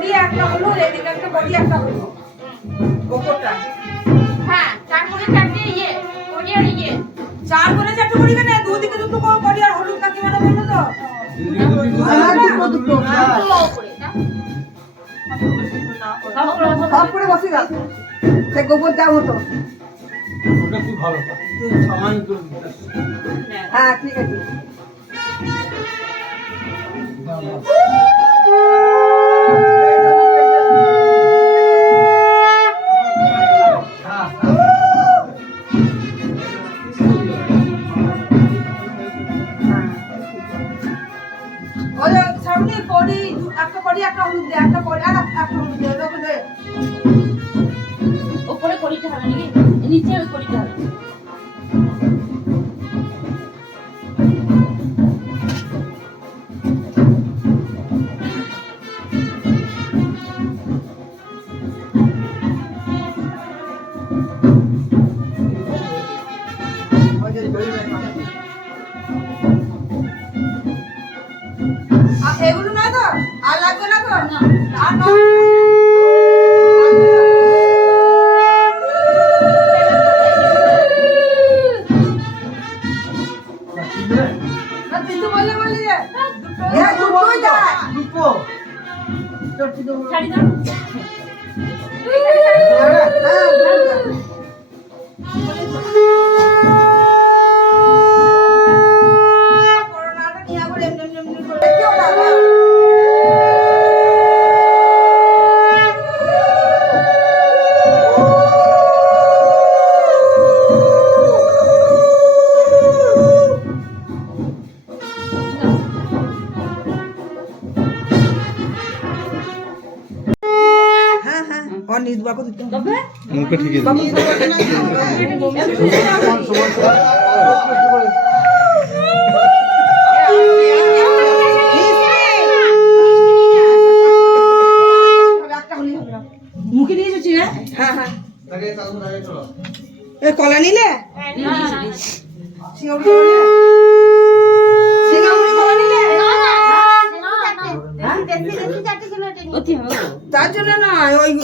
Body একটা হলো, এদিকে একটা বডি একটা হলো ওপরটা। হ্যাঁ 4 করে 4টে ইয়ে বডি আর ইয়ে 4 করে 4টে বডি কেন, দুদিকে দুটো বডি আর হলুদ কাকিমারা বললো তো দুটো করে না সব করে বসে গেল সে গোবর দাও হতো। ওটা খুব ভালো সামান করে দিতে। হ্যাঁ ঠিক আছে। সামনে বডি একটা বডি একটা হলুদ দে, একটা বডি আর একটা হলুদ দে, ওকে দে। উপরে করিতে হবে নাকি নিচে করিতে হবে? এগুলো না তো আর লাগবে না তো না আর না কিন্তু বলে বলি দুটোই যায় দুটো ছাড়ি দাও করোনাটা নিয়ে আবার এমনি এমনি করে কেউ না और नींद बाको दिते हैं मुझको ठीक है মুখে নিয়ে যাচ্ছি রে হ্যাঁ হ্যাঁ এ কলা নিলে শিওর সিঙ্গাপুরি কলা নিলে তার জন্য না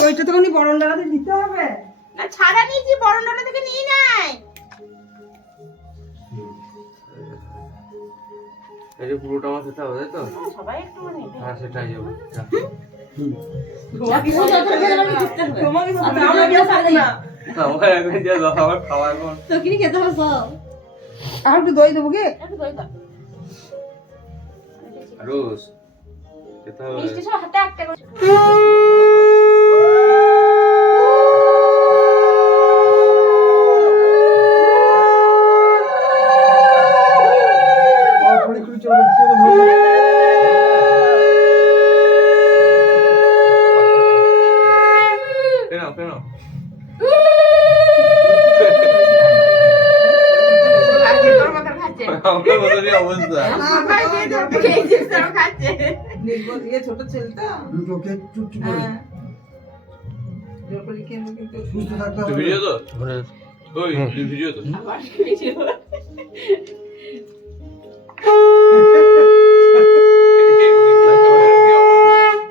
ওইটা তখন বরণ ডালাতে দিতে হবে না ছাড়া নিয়েছি বরণডালা থেকে নিয়ে নাই এই যে পুরোটা আমার খেতে হবে তাই তো সবাই একটু নেবে হ্যাঁ সেটাই যাবে তোমাকে আমরা কেউ খাবো না আমার এখন যে আমার খাওয়া এখন তো কি খেতে হবে সব আর একটু দই দেবো কি একটু দই দাও রোজ খেতে হবে মিষ্টি সব হাতে একটা করে কেন কেন আমার মতনই অবস্থা নির্ভর দিয়ে ছোট ছেলেটা দুটোকে চুপচুপ করে হ্যাঁ জোর করে কিন্তু কিন্তু সুস্থ থাকতে তুই হবে। ভিডিও তো ওই তুই ভিডিও তো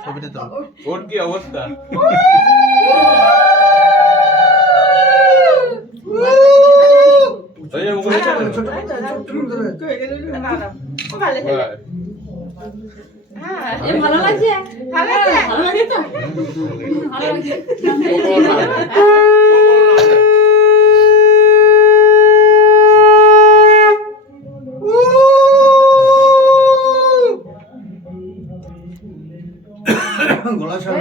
ছবিটা তো ওর কি অবস্থা ওই যে মুখে ছোট ছোট ছোট করে ভালো লাগছে ভালো লাগছে ভালো লাগছে তো ভালো লাগছে গলা ছাড়া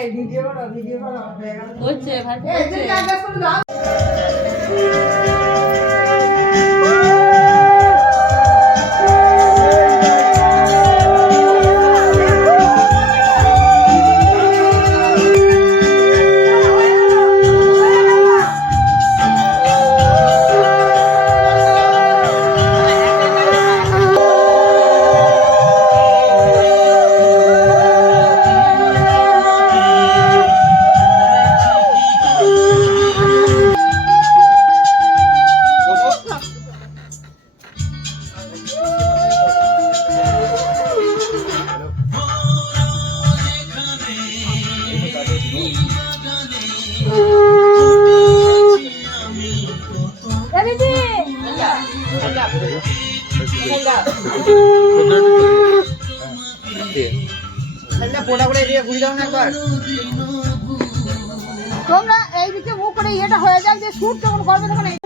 এই ভিডিও করো হয়ে গেল হচ্ছে ভাই এই যে কাজ করে দাও পোটা করে এদিকে ঘুরে যাও না একবার। তোমরা এইদিকে মুখ করে ইয়েটা হয়ে যাক যে শুট যখন করবে তখন এই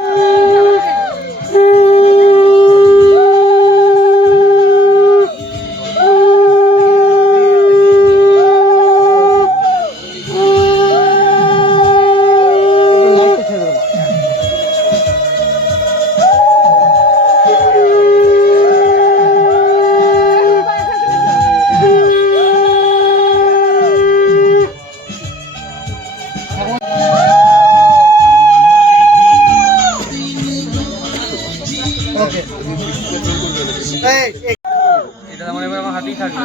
এটা আমার এবার আমার হাতেই থাকবে।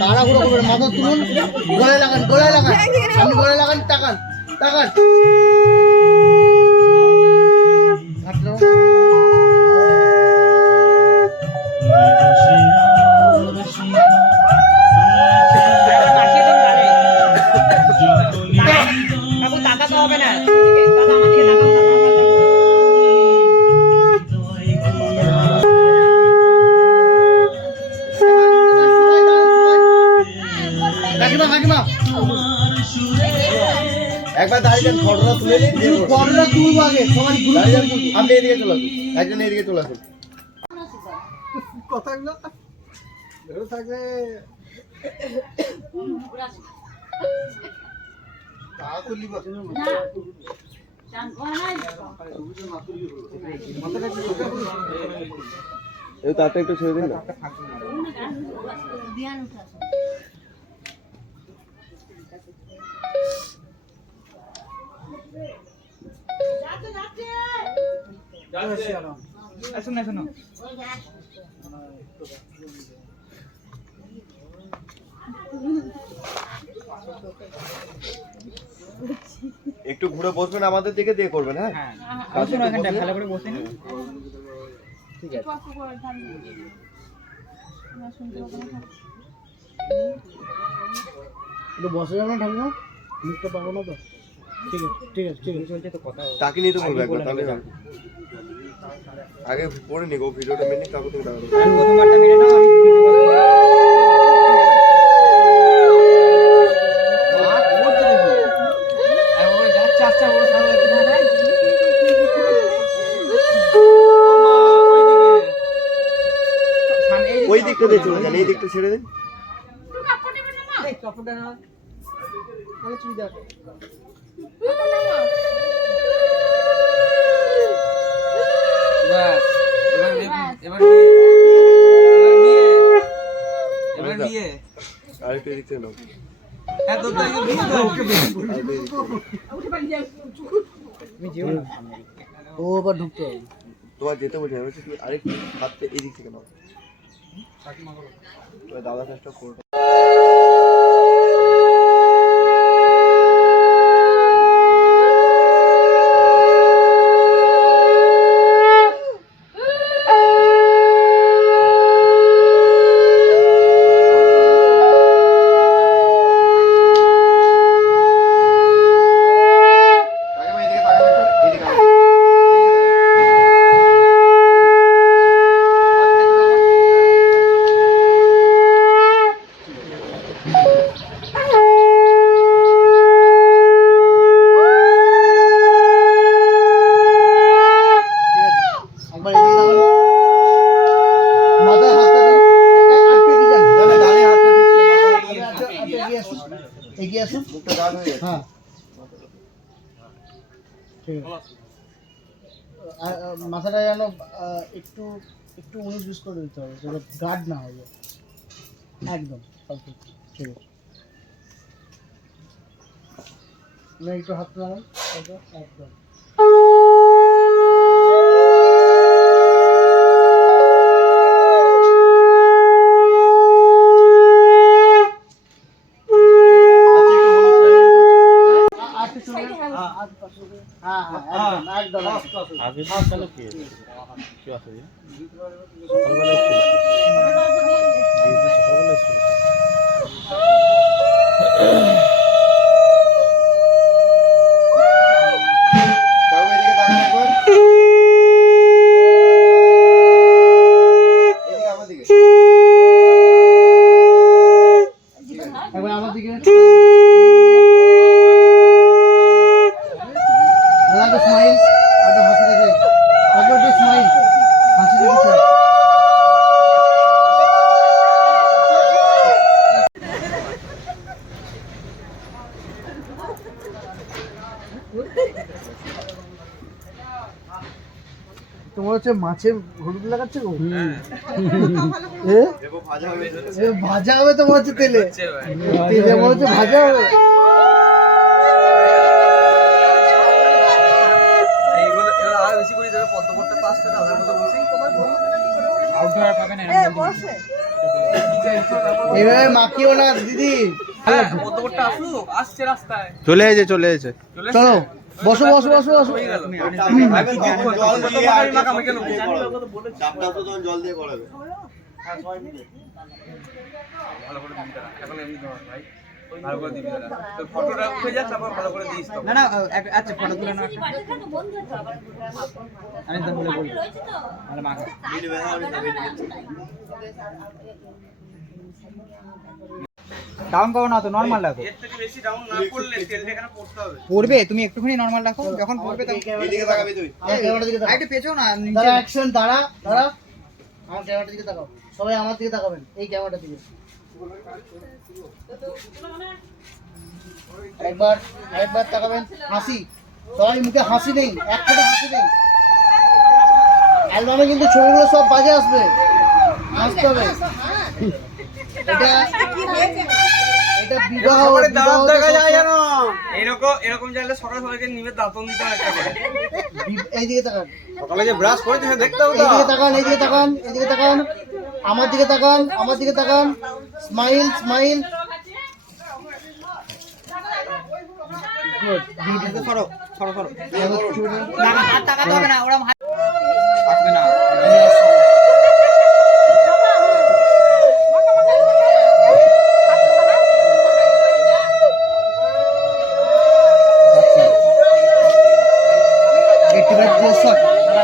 তাড়াহুড়ো করবেন, মাথা তুলুন, গলায় লাগান, গলায় লাগান, আপনি গলায় লাগান, তাকান, তাকান। হাত নাও। তাকাতে হবে না, দাদা আমাদেরকে তাকাও। কাকিমা, কাকিমা, একবার দাঁড়িয়ে যান, ফটোটা তুলে নিন, ফটোটা তুলবো আগে, সবাই দাঁড়িয়ে যান, আপনি এদিকে চলে আসুন, একজন এদিকে চলে আসুন। কথাগুলো ধরে থাকবে তারটা একটু ছেড়ে দিন না। একটু ঘুরে বসবেন, আমাদের দিকে দিয়ে করবেন। হ্যাঁ, ভালো করে বসেন। ঠিক আছে, একটু বসে যাবেন, ঠাকুমা, মুখটা পাবো না তো। ঠিক আছে, ঠিক আছে, ঠিক আছে, চলছে তো কথা। তাকে নিয়ে তো বলবো একবার, তাহলে আগে পড়ে নিগো ভিডিওটা মেনে কাকু তুমি দাও। আমি প্রথমবারটা মেনে নাও, আমি ওই দিকটা দিয়ে চলে যান, এই দিকটা ছেড়ে দিন। কাপড়টা না, তাহলে চুড়িদার। আরেকটু এদিক থেকে নাও। ও আবার ঢুকতে হবে, তোমার যেতে বলছে, আরেকটু হাতটা এদিক থেকে নাও। দাদা চেষ্টা করো। এগিয়ে আসুন, হ্যাঁ ঠিক আছে। মাথাটা যেন একটু একটু 19-20 করে দিতে হবে, যেন গার্ড না হয়ে যায় একদম। ঠিক আছে, না একটু হাত লাগান একদম। আগের দিন তাহলে কে কেউ আসে সকালবেলা এসেছিল বিয়ের দিন সকালবেলা এসেছিল একবার আমার দিকে দাদা স্মাইল আর হাসি দেখে একবার একটু স্মাইল হাসি দেখে তোমার হচ্ছে মাছের হলুদ লাগাচ্ছে গো ভাজা হবে তোমার হচ্ছে তেলে তেলে মনে হচ্ছে ভাজা হবে এইভাবে মাখিও না দিদি চলে এসেছে চলে এসেছে চলো বসো বসো বসো বসো জল দিয়ে করাবে ভালো করে দিবি দাঁড়া এখন এমনি ধর ভাই ভালো করে দিবি দাঁড়া তো ফটোটা উঠে যা তারপর ভালো করে দিস তো না না আচ্ছা ফটো তুলে না আমি তো বলে বলি আরে মা ডাউন করো না তো নরমাল রাখো এর থেকে বেশি ডাউন না করলে তেলটা এখানে পড়তে হবে পড়বে তুমি একটুখানি নরমাল রাখো যখন পড়বে তখন এদিকে তাকাবি তুই ক্যামেরার দিকে তাকাও একটু পেছও না দাঁড়া অ্যাকশন দাঁড়া দাঁড়া আমার ক্যামেরার দিকে তাকাও সবাই আমার দিকে তাকাবেন এই ক্যামেরাটার দিকে আরেকবার তাকাবেন হাসি সবাই মুখে হাসি নেই একটা হাসি নেই অ্যালবামে কিন্তু ছবিগুলো সব বাজে আসবে হাসতে হবে এটা এটা বিবাহ এরকম জানলে সকাল সবাইকে নিবে দাঁতন দিতে হয় একটা করে এই দিকে তাকান সকালে যে ব্রাশ করে তুমি দেখতে হবে এইদিকে তাকান এইদিকে তাকান এইদিকে তাকান আমার দিকে তাকান আমার দিকে তাকান স্মাইল স্মাইল সরো সরো সরো না না হাত তাকাতে হবে না ওরা আসবে না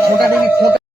মোটা দেখি